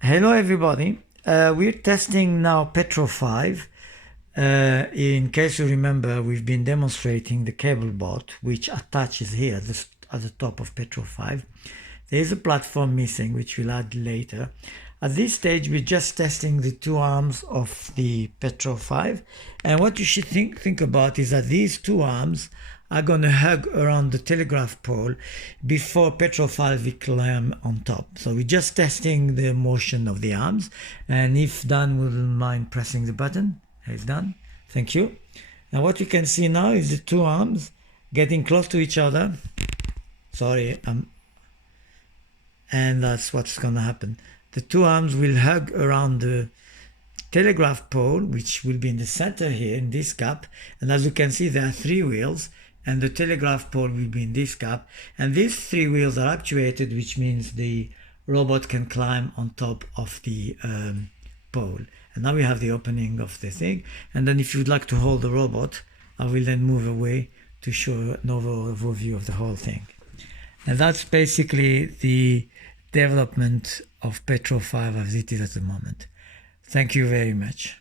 Hello everybody. We're testing now PetRo 5. In case you remember, we've been demonstrating the cable bolt which attaches here at the top of PetRo 5. There is a platform missing which we'll add later. At this stage we're just testing the two arms of the PetRo 5, and what you should think about is that these two arms are going to hug around the telegraph pole before PetRo 5 will climb on top. So we're just testing the motion of the arms, and if done, wouldn't mind pressing the button. It's done. Thank you. Now what you can see now is the two arms getting close to each other. Sorry, and that's what's going to happen. The two arms will hug around the telegraph pole, which will be in the center here in this gap, and as you can see there are three wheels, and the telegraph pole will be in this gap, and these three wheels are actuated, which means the robot can climb on top of the pole. And now we have the opening of the thing, and then if you'd like to hold the robot, I will then move away to show an overview of the whole thing. And that's basically the development of PetRo 5 as it is at the moment. Thank you very much.